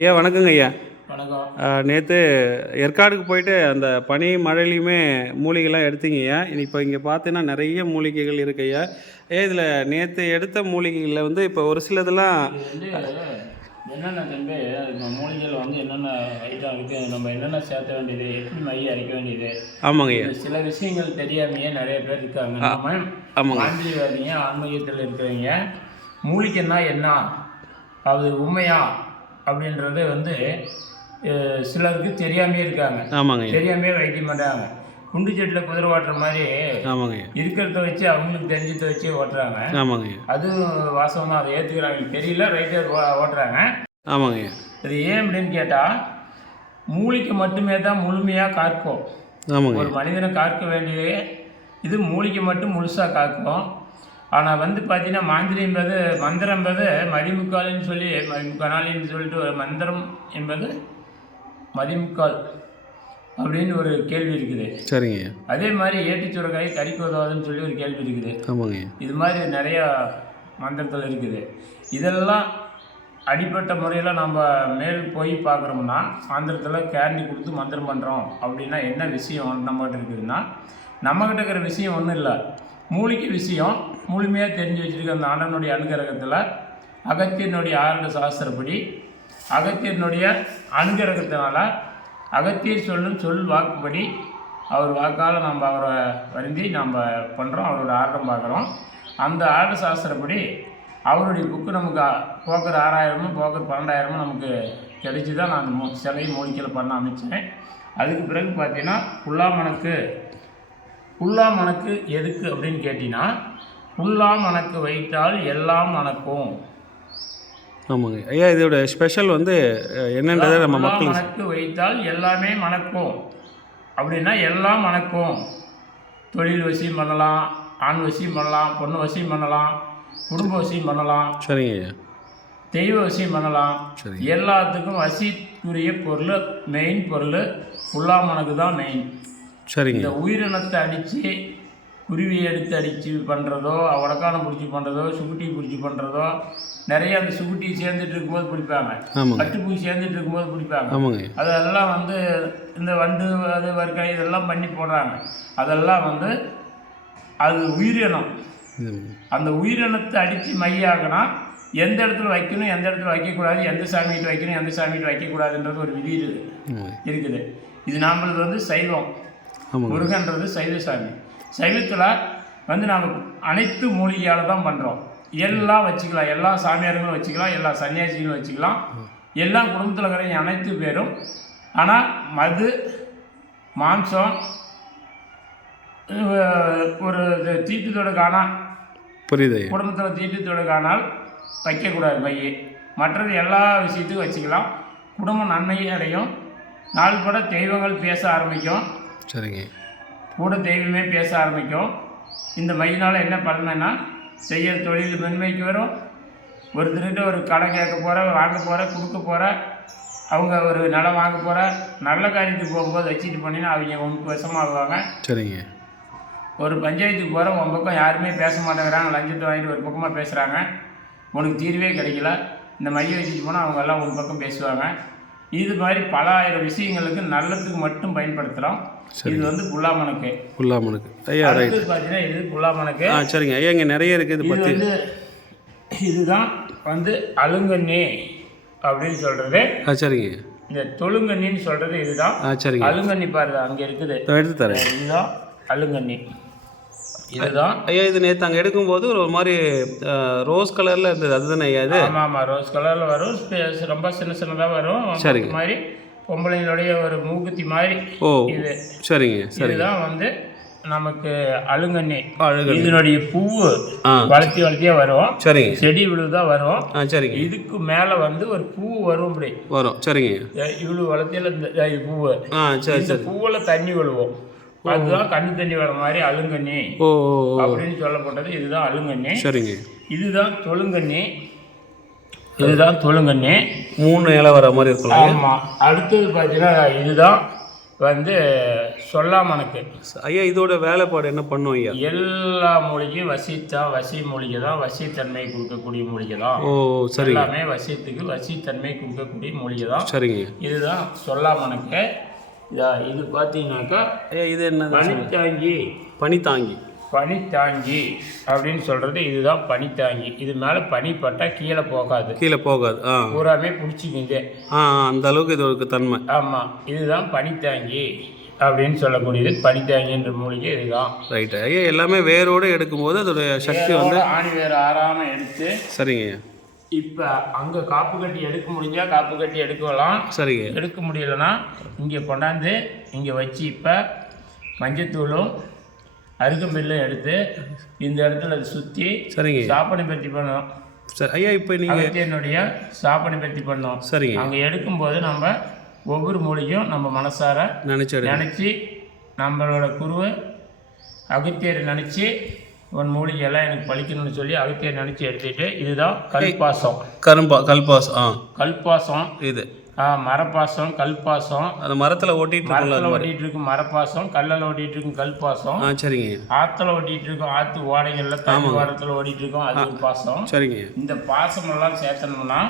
ஐயா வணக்கங்க ஐயா. வணக்கம். நேற்று ஏற்காடுக்கு போயிட்டு அந்த பனி மழையிலையுமே மூலிகைலாம் எடுத்தீங்க ஐயா. இப்போ இங்கே பார்த்தீங்கன்னா நிறைய மூலிகைகள் இருக்கு ஐயா. ஐயா இதில் நேற்று எடுத்த மூலிகைகளில் வந்து இப்போ ஒரு சிலதெல்லாம் இது என்னென்ன தம்பி, மூலிகையில் என்னென்ன ஐட்டம் இருக்குது, நம்ம என்னென்ன சேர்த்த வேண்டியது, எப்படி மைய அரைக்க வேண்டியது. ஆமாங்க ஐயா. சில விஷயங்கள் தெரியாமையே நிறைய பேர் இருக்காங்க. ஆமாங்க. ஆன்மீகவாதிங்க, ஆன்மீகத்தில் இருக்கிறவங்க மூலிகைன்னா என்ன, அது உண்மையா அப்படின்றது சிலருக்கு தெரியாமே இருக்காங்க. ஆமாங்க. தெரியாமே வைக்க மாட்டாங்க. குண்டு செட்டில் குதிரை ஓட்டுற மாதிரி ஆமாங்க. இருக்கிறத வச்சு அவங்களுக்கு தெரிஞ்சதை வச்சு ஓட்டுறாங்க. ஆமாங்க. அதுவும் வாசம் தான், அதை ஏற்றுக்கிறாங்க. தெரியல ரைட்டர் ஓட்டுறாங்க. ஆமாங்க. அது ஏன் அப்படின்னு கேட்டால், மூலிகை மட்டுமே தான் முழுமையாக காக்கும். ஆமாங்க. ஒரு மனிதனை காக்க வேண்டியது இது மூலிகை மட்டும் முழுசாக காக்கும். ஆனால் பார்த்தீங்கன்னா மந்திரம் என்பது மதிமுக்கால்னு சொல்லி மதிமுக்காலின்னு சொல்லிட்டு ஒரு மந்திரம் என்பது மதிமுக்கால் அப்படின்னு ஒரு கேள்வி இருக்குது. சரிங்க. அதே மாதிரி ஏட்டுச்சுரக்காய் கறிக்கு உதவாதுன்னு சொல்லி ஒரு கேள்வி இருக்குது. ஆமாங்க. இது மாதிரி நிறையா மந்திரங்கள் இருக்குது. இதெல்லாம் அடிப்பட்ட முறையில் நம்ம மேல் போய் பார்க்குறோம்னா, மந்திரத்தில் கேரண்டி கொடுத்து மந்திரம் பண்ணுறோம் அப்படின்னா என்ன விஷயம் நம்மகிட்ட இருக்குதுன்னா, நம்மகிட்ட இருக்கிற விஷயம் ஒன்றும் இல்லை. மூலிகை விஷயம் முழுமையாக தெரிஞ்சு வச்சுருக்க அந்த ஆண்டனுடைய அனுகிரகத்தில், அகத்தியனுடைய ஆரண்ட சாஸ்திரப்படி, அகத்தியனுடைய அனுகிரகத்தினால, அகத்தியர் சொல்லும் சொல் வாக்குப்படி, அவர் வாக்கால் நம்ம அவரை வருந்தி நம்ம பண்ணுறோம். அவரோட ஆர்டம் பார்க்குறோம். அந்த ஆர்ட சாஸ்திரப்படி அவருடைய புக்கு நமக்கு போக்கர் 6000 போக்கர் 12,000 நமக்கு கிடைச்சி தான் நான் அந்த சிலையை மூலிகையில் பண்ண அமைச்சேன். அதுக்கு பிறகு பார்த்தீங்கன்னா புல்லா மணக்கு எதுக்கு அப்படின்னு கேட்டிங்கன்னா, புல்லா மணக்கு வைத்தால் எல்லாம் மணக்கும். ஆமாங்க ஐயா. இதோட ஸ்பெஷல் என்னன்றதை நம்ம மக்கள் மணக்கு வைத்தால் எல்லாமே மணக்கும் அப்படின்னா எல்லாம் மணக்கும். தொழில் வசியம் பண்ணலாம், ஆண் வசியம் பண்ணலாம், பொண்ணு வசியம் பண்ணலாம், குடும்ப வசியம் பண்ணலாம். சரிங்க ஐயா. தெய்வ வசியம் பண்ணலாம். சரி. எல்லாத்துக்கும் வசிக்குரிய பொருள், மெயின் பொருள் புல்லாமணக்கு தான் மெயின். சரிங்க. இந்த உயிரினத்தை அடித்து, குருவியை எடுத்து அடித்து பண்ணுறதோ, வடக்கானம் பிடிச்சி பண்ணுறதோ, சுகுட்டி பிடிச்சி பண்ணுறதோ, நிறைய அந்த சுகுட்டி சேர்ந்துட்டு இருக்கும்போது பிடிப்பாங்க, பட்டுப்பூச்சி சேர்ந்துட்டு இருக்கும்போது பிடிப்பாங்க. அதெல்லாம் இந்த வண்டு அது வர்க்காய் இதெல்லாம் பண்ணி போடுறாங்க. அதெல்லாம் அது உயிரினம். அந்த உயிரினத்தை அடித்து மையாகனா எந்த இடத்துல வைக்கணும், எந்த இடத்துல வைக்கக்கூடாது, எந்த சாமிகிட்ட வைக்கணும், எந்த சாமிகிட்ட வைக்கக்கூடாதுன்றது ஒரு விதி இருக்குது. இது நாமளுக்கு சைவம். முருகன்றது சைவ சாமி. சைவத்தில் நாம் அனைத்து மூலிகையால் தான் பண்ணுறோம். எல்லாம் வச்சுக்கலாம், எல்லா சாமியார்களும் வச்சுக்கலாம், எல்லா சன்னியாசிகளும் வச்சுக்கலாம், எல்லா குடும்பத்தில் இருக்கிற அனைத்து பேரும். ஆனால் மது, மாம்சம், ஒரு தீட்டுத்தோடு காணால், புரியுது, குடும்பத்தில் தீட்டுத்தோடு காணால் வைக்கக்கூடாது மையை. மற்றது எல்லா விஷயத்துக்கும் வச்சுக்கலாம். குடும்பம் நன்மையை அடையும். நாள்பட தெய்வங்கள் பேச ஆரம்பிக்கும். சரிங்க. கூட தெய்வமே பேச ஆரம்பிக்கும். இந்த மையினால் என்ன பலனா, செய்கிற தொழில் மென்மைக்கு வரும். ஒருத்தர்கிட்ட ஒரு கடை கேட்க போகிற, வாங்க போகிற, கொடுக்க போகிற, அவங்க ஒரு நிலம் வாங்க போகிற, நல்ல காரியத்துக்கு போகும்போது வச்சுட்டு போனீங்கன்னா அவங்க உனக்கு வசமாகுவாங்க. சரிங்க. ஒரு பஞ்சாயத்துக்கு போகிற உன் பக்கம் யாருமே பேச மாட்டேங்கிறாங்க, லஞ்சத்தை வாங்கிட்டு ஒரு பக்கமாக பேசுகிறாங்க, உனக்கு தீர்வே கிடைக்கல. இந்த மையை வச்சுட்டு போனால் அவங்க எல்லாம் ஒரு பக்கம் பேசுவாங்க. இது மாதிரி பல ஆயிரம் விஷயங்களுக்கு நல்லதுக்கு மட்டும் பயன்படுத்துகிறோம். இது புல்லாமணக்கு. புல்லாமணக்கு ஐயா. ரைட். பார்த்தீங்கன்னா இது புல்லாமணக்கு. சரிங்க ஐயா. இங்கே நிறைய இருக்குது. இது பற்றி இதுதான் அலுங்கண்ணி அப்படின்னு சொல்கிறது. சரிங்க. இந்த தொழுங்கண்ணின்னு சொல்கிறது இதுதான். சரிங்க. அலுங்கண்ணி பாருங்க அங்கே இருக்குது, எடுத்து தரேன். இதுதான் அலுங்கண்ணி. இதுதான் ஐயா. இது நேற்று அங்கே எடுக்கும்போது ஒரு மாதிரி ரோஸ் கலரில் இருந்தது, அதுதானே ஐயா இது? ஆமாம், ரோஸ் கலரில் வரும். ரொம்ப சின்னதாக வரும். சரிங்க. மாதிரி பொம்பளைங்களுடைய ஒரு மூக்குத்தி மாதிரி. ஓ, இது சரிங்க. இதுதான் நமக்கு அலுங்கண்ணி. இதனுடைய பூவு வளர்த்தியா வரும். சரிங்க. செடி விழுதான் வரும். சரிங்க. இதுக்கு மேலே ஒரு பூ வரும், இப்படி வரும். சரிங்க. இவ்வளவு வளர்த்தியில இந்த பூவு, இந்த பூவில் தண்ணி விழுவோம். அதுதான் கண்ணு தண்ணி வர மாதிரி அலுங்கண்ணி அப்படின்னு சொல்லப்பட்டது. இதுதான் அலுங்கண்ணி. சரிங்க. இதுதான் தொழுங்கண்ணி. இதுதான் தொழுங்கண்ணி. 3 இலை வர மாதிரி இருக்கலாம். ஆமாம். அடுத்தது பார்த்தீங்கன்னா இதுதான் வந்து சொல்லாமனுக்கு. ஐயா இதோட வேலைப்பாடு என்ன பண்ணும் ஐயா? எல்லா மூலிகையும் வசி மூலிகை தான், வசித்தன்மை கொடுக்கக்கூடிய மூலிகை தான். ஓ சரி. எல்லாமே வசியத்துக்கு வசித்தன்மை கொடுக்கக்கூடிய மூலிகை தான். சரிங்க. இதுதான் சொல்லாமனுக்கு. இது பார்த்தீங்கன்னாக்கா இது என்ன? பனித்தாங்கி. பனித்தாங்கி அப்படின்னு சொல்கிறது இதுதான் பனித்தாங்கி. இது மேலே பனி பட்டால் கீழே போகாது. பூராமே பிடிச்சிக்கிங்க. அந்த அளவுக்கு இது ஒரு தன்மை. ஆமாம், இதுதான் பனித்தாங்கி அப்படின்னு சொல்லக்கூடியது. பனித்தாங்கின்ற மூலிகை இதுதான். ரைட்டு ஐயா. எல்லாமே வேரோடு எடுக்கும்போது அதோடைய சக்தி வந்து ஆணி வேறு ஆறாமல் எடுத்து. சரிங்க. இப்போ அங்கே காப்பு கட்டி எடுக்க முடிஞ்சால் காப்பு கட்டி எடுக்கலாம். சரிங்க. எடுக்க முடியலைன்னா இங்கே கொண்டாந்து இங்கே வச்சு இப்போ மஞ்சத்தூளும் அருகம்பில்லும் எடுத்து இந்த இடத்துல சுற்றி சரிங்க சாப்பனை பற்றி பண்ணோம். சரி ஐயா. இப்போ நீங்கள் என்னுடைய சாப்பனை பற்றி பண்ணோம். சரிங்க. அங்கே எடுக்கும்போது நம்ம ஒவ்வொரு மூலிகையும் நம்ம மனசார நினச்சி நம்மளோட குருவை அகத்தியரை நினச்சி ஒரு மூலிகையெல்லாம் எனக்கு பழிக்கணும்னு சொல்லி அகத்தியரை நினச்சி எடுத்துகிட்டு இதுதான் கல்பாசம். கல்பாசம் இது மரப்பாசம், கல்பாசம். அந்த மரத்தில் ஓட்டிகிட்டு இருக்கும் மரப்பாசம், கல்லில் ஓட்டிகிட்டு இருக்கும் கல்பாசம். சரிங்க. ஆற்றுல ஓட்டிகிட்டு இருக்கும் ஆற்று ஓடைகளில் தண்ணி வாரத்தில் ஓடிட்டு இருக்கும் அது ஒரு பாசம். சரிங்க. இந்த பாசமெல்லாம் சேர்த்தணும்னா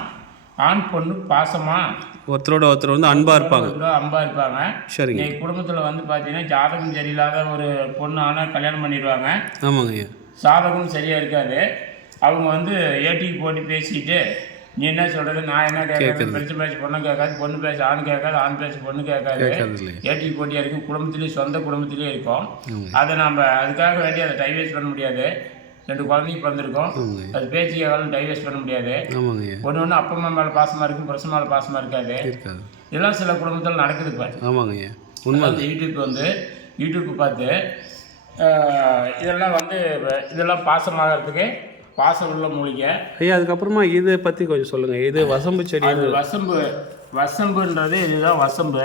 ஆண் பொண்ணு பாசமாக ஒருத்தரோட ஒருத்தர் வந்து அன்பாக இருப்பாங்க. சரிங்க. எங்கள் குடும்பத்தில் வந்து பார்த்தீங்கன்னா ஜாதகம் சரியில்லாத ஒரு பொண்ணு ஆனால் கல்யாணம் பண்ணிடுவாங்க. ஆமாங்க. சாதகம் சரியாக இருக்காது. அவங்க வந்து ஏட்டிக்கு போட்டு பேசிட்டு நீ என்ன சொல்கிறது, நான் என்ன கேட்குறது, பெருசு பேச்சு பொண்ணு கேட்காது, பொண்ணு பேச்சு ஆண் கேட்காது, ஆண் பேச்சு பொண்ணு கேட்காது. ஏட்டிக்கு போட்டியாக இருக்கும். குடும்பத்துலேயும் சொந்த குடும்பத்துலேயும் இருக்கும். அதை நம்ம அதுக்காக வேண்டி அதை டைவர்ஸ் பண்ண முடியாது. 2 குழந்தைங்க பிறந்திருக்கும். அது பேச்சு கேட்காலும் டைவர்ஸ் பண்ண முடியாது. ஒன்று அப்பா அம்மா மேலே பாசமாக இருக்கும், புருஷன் மேலே பாசமாக இருக்காது. இதெல்லாம் சில குடும்பத்தில் நடக்குது. யூடியூப் பார்த்து இதெல்லாம் பாசமாகறதுக்கு பாசம் உள்ள மூலிகை. ஐயா அதுக்கப்புறமா இதை பற்றி கொஞ்சம் சொல்லுங்கள். இது வசம்பு செடி. வசம்புன்றது இதுதான் வசம்பு.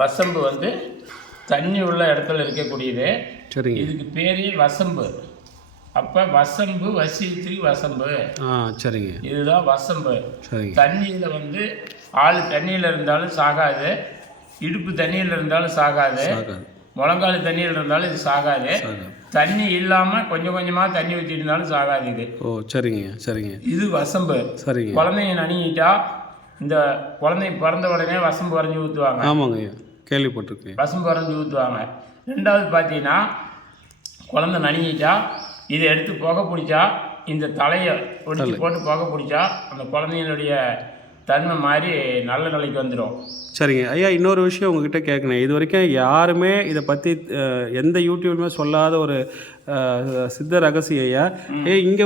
வசம்பு வந்து தண்ணி உள்ள இடத்துல இருக்கக்கூடியது. சரிங்க. இதுக்கு பேரே வசம்பு. அப்போ வசம்பு வசியத்துக்கு வசம்பு. சரிங்க. இதுதான் வசம்பு. சரிங்க. தண்ணியில் வந்து ஆள் தண்ணியில் இருந்தாலும் சாகாது, இடுப்பு தண்ணியில் இருந்தாலும் சாகாது, முழங்கால் தண்ணியில் இருந்தாலும் இது சாகாது. தண்ணி இல்லாமல் கொஞ்சம் கொஞ்சமாக தண்ணி ஊற்றிட்டு இருந்தாலும் சாகாது இது. சரிங்க. இது வசம்பு. சரிங்க. குழந்தைங்க நனிக்கிட்டா இந்த குழந்தைங்க பிறந்த உடனே வசம்பு வரைஞ்சி ஊற்றுவாங்க. ஆமாங்க, கேள்விப்பட்டிருக்கேன். வசம்பு வரைஞ்சி ஊற்றுவாங்க. ரெண்டாவது பார்த்தீங்கன்னா குழந்தை நனிக்கிட்டா இதை எடுத்து புகை பிடிச்சா, இந்த தலையை ஒடிச்சு போட்டு புகை பிடிச்சா அந்த குழந்தைங்களுடைய தன்மை மாதிரி நல்ல நிலைக்கு வந்துடும். சரிங்க ஐயா. இன்னொரு விஷயம் உங்ககிட்ட கேட்கணும். இது வரைக்கும் யாருமே இதை பற்றி எந்த யூடியூப்லையுமே சொல்லாத ஒரு சித்த ரகசியம் ஐயா. இங்கே